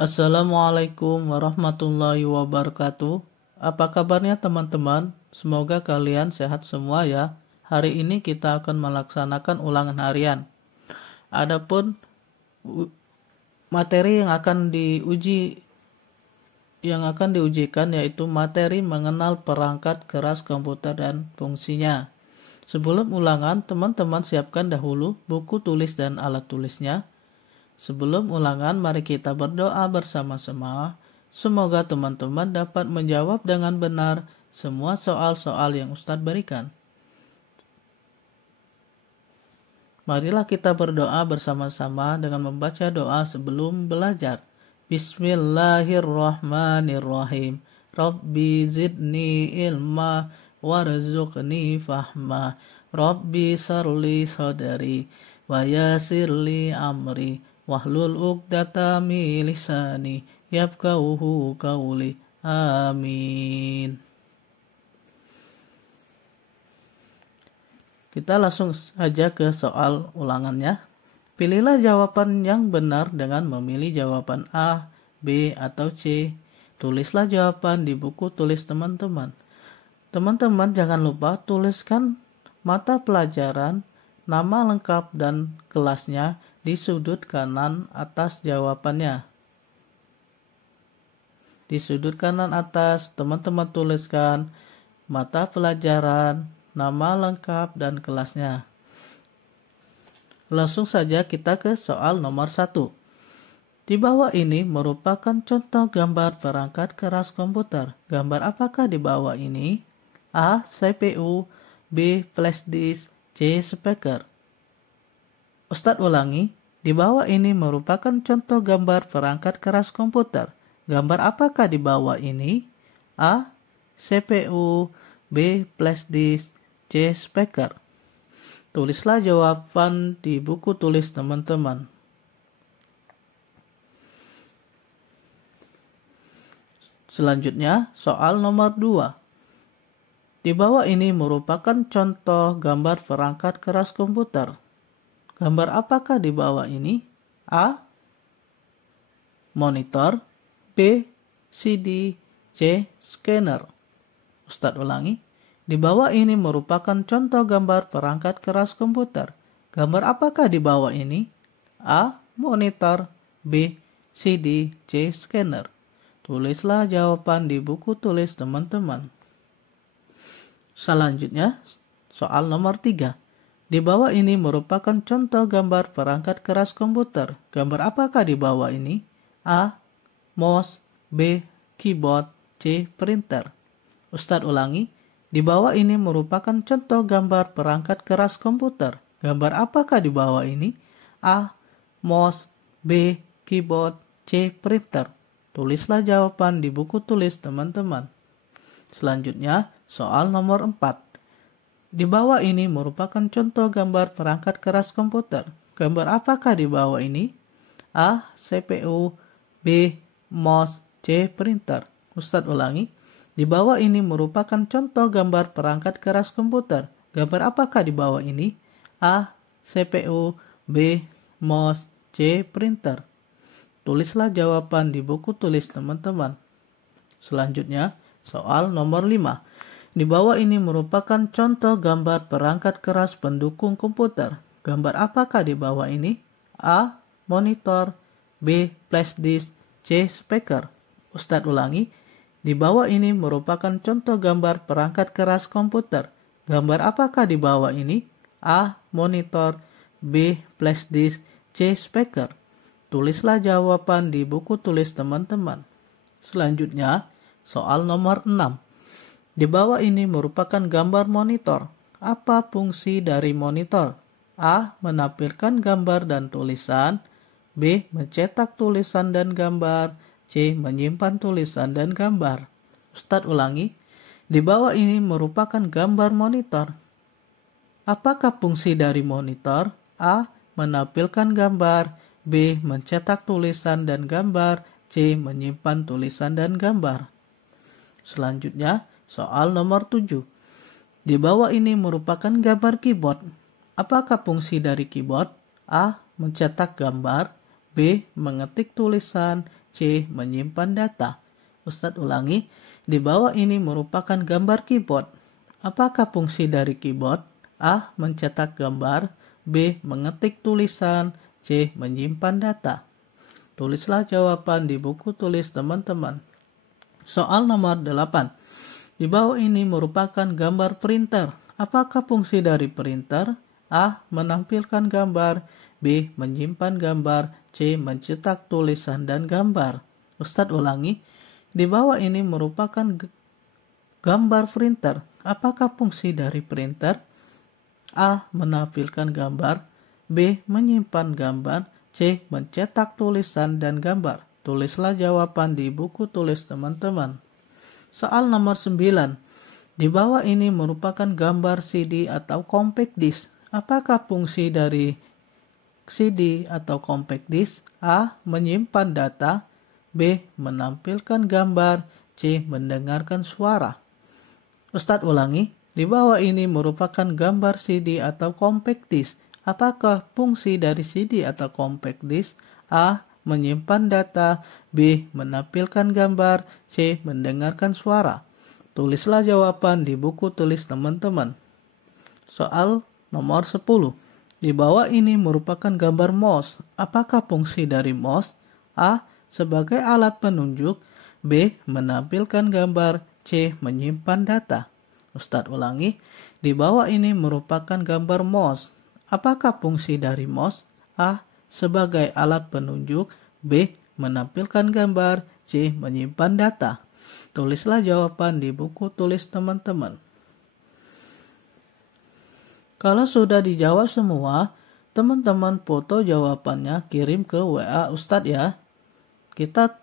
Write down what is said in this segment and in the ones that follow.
Assalamualaikum warahmatullahi wabarakatuh. Apa kabarnya teman-teman? Semoga kalian sehat semua ya. Hari ini kita akan melaksanakan ulangan harian. Adapun materi yang akan diujikan yaitu materi mengenal perangkat keras komputer dan fungsinya. Sebelum ulangan, teman-teman siapkan dahulu buku tulis dan alat tulisnya. Sebelum ulangan, mari kita berdoa bersama-sama. Semoga teman-teman dapat menjawab dengan benar semua soal-soal yang Ustadz berikan. Marilah kita berdoa bersama-sama dengan membaca doa sebelum belajar. Bismillahirrahmanirrahim. Rabbi zidni ilma warzuqni fahma. Rabbi sarli sadari wa yasirli amri. Wahlul uqdata min lisani yafqahuhu qawli. Amin. Kita langsung saja ke soal ulangannya. Pilihlah jawaban yang benar dengan memilih jawaban A, B, atau C. Tulislah jawaban di buku tulis teman-teman. Teman-teman jangan lupa tuliskan mata pelajaran, nama lengkap dan kelasnya di sudut kanan atas jawabannya. Di sudut kanan atas, teman-teman tuliskan mata pelajaran, nama lengkap, dan kelasnya. Langsung saja kita ke soal nomor 1. Di bawah ini merupakan contoh gambar perangkat keras komputer. Gambar apakah di bawah ini? A. CPU, B. Flash disk, C. Speaker. Ustadz ulangi, di bawah ini merupakan contoh gambar perangkat keras komputer. Gambar apakah di bawah ini? A. CPU, B. Flash disk, C. Speaker. Tulislah jawaban di buku tulis teman-teman. Selanjutnya, soal nomor 2. Di bawah ini merupakan contoh gambar perangkat keras komputer. Gambar apakah di bawah ini? A. Monitor, B. CD, C. Scanner. Ustadz ulangi. Di bawah ini merupakan contoh gambar perangkat keras komputer. Gambar apakah di bawah ini? A. Monitor, B. CD, C. Scanner. Tulislah jawaban di buku tulis teman-teman. Selanjutnya, soal nomor 3. Di bawah ini merupakan contoh gambar perangkat keras komputer. Gambar apakah di bawah ini? A. Mouse, B. Keyboard, C. Printer. Ustadz ulangi. Di bawah ini merupakan contoh gambar perangkat keras komputer. Gambar apakah di bawah ini? A. Mouse, B. Keyboard, C. Printer. Tulislah jawaban di buku tulis teman-teman. Selanjutnya, soal nomor 4. Di bawah ini merupakan contoh gambar perangkat keras komputer. Gambar apakah di bawah ini? A. CPU, B. Mouse, C. Printer. Ustadz ulangi. Di bawah ini merupakan contoh gambar perangkat keras komputer. Gambar apakah di bawah ini? A. CPU, B. Mouse, C. Printer. Tulislah jawaban di buku tulis teman-teman. Selanjutnya, soal nomor 5. Di bawah ini merupakan contoh gambar perangkat keras pendukung komputer. Gambar apakah di bawah ini? A. Monitor, B. Flash disk, C. Speaker. Ustadz ulangi. Di bawah ini merupakan contoh gambar perangkat keras komputer. Gambar apakah di bawah ini? A. Monitor, B. Flash disk, C. Speaker. Tulislah jawaban di buku tulis teman-teman. Selanjutnya, soal nomor 6. Di bawah ini merupakan gambar monitor. Apa fungsi dari monitor? A. Menampilkan gambar dan tulisan. B. Mencetak tulisan dan gambar. C. Menyimpan tulisan dan gambar. Ustadz ulangi. Di bawah ini merupakan gambar monitor. Apakah fungsi dari monitor? A. Menampilkan gambar. B. Mencetak tulisan dan gambar. C. Menyimpan tulisan dan gambar. Selanjutnya, soal nomor 7. Di bawah ini merupakan gambar keyboard. Apakah fungsi dari keyboard? A. Mencetak gambar. B. Mengetik tulisan. C. Menyimpan data. Ustadz ulangi, di bawah ini merupakan gambar keyboard. Apakah fungsi dari keyboard? A. Mencetak gambar. B. Mengetik tulisan. C. Menyimpan data. Tulislah jawaban di buku tulis teman-teman. Soal nomor 8. Di bawah ini merupakan gambar printer. Apakah fungsi dari printer? A. Menampilkan gambar. B. Menyimpan gambar. C. Mencetak tulisan dan gambar. Ustadz ulangi, di bawah ini merupakan gambar printer. Apakah fungsi dari printer? A. Menampilkan gambar. B. Menyimpan gambar. C. Mencetak tulisan dan gambar. Tulislah jawaban di buku tulis teman-teman. Soal nomor 9. Di bawah ini merupakan gambar CD atau compact disc. Apakah fungsi dari CD atau compact disc? A. Menyimpan data. B. Menampilkan gambar. C. Mendengarkan suara. Ustadz ulangi, di bawah ini merupakan gambar CD atau compact disc. Apakah fungsi dari CD atau compact disc? A. Menyimpan data. B. Menampilkan gambar. C. Mendengarkan suara. Tulislah jawaban di buku tulis teman-teman. Soal nomor 10. Di bawah ini merupakan gambar mouse. Apakah fungsi dari mouse? A. Sebagai alat penunjuk. B. Menampilkan gambar. C. Menyimpan data. Ustadz ulangi, di bawah ini merupakan gambar mouse. Apakah fungsi dari mouse? A. Sebagai alat penunjuk. B. Menampilkan gambar. C. Menyimpan data. Tulislah jawaban di buku tulis teman-teman. Kalau sudah dijawab semua, teman-teman foto jawabannya kirim ke WA Ustadz ya. Kita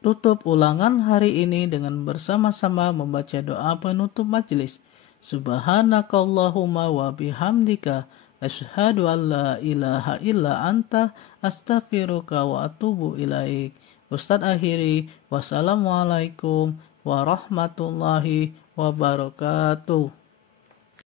tutup ulangan hari ini dengan bersama-sama membaca doa penutup majelis. Subhanakallahumma wa bihamdika asyhadu an la ilaha illa anta astaghfiruka wa atubu ilaik. Ustadz akhiri, wassalamualaikum warahmatullahi wabarakatuh.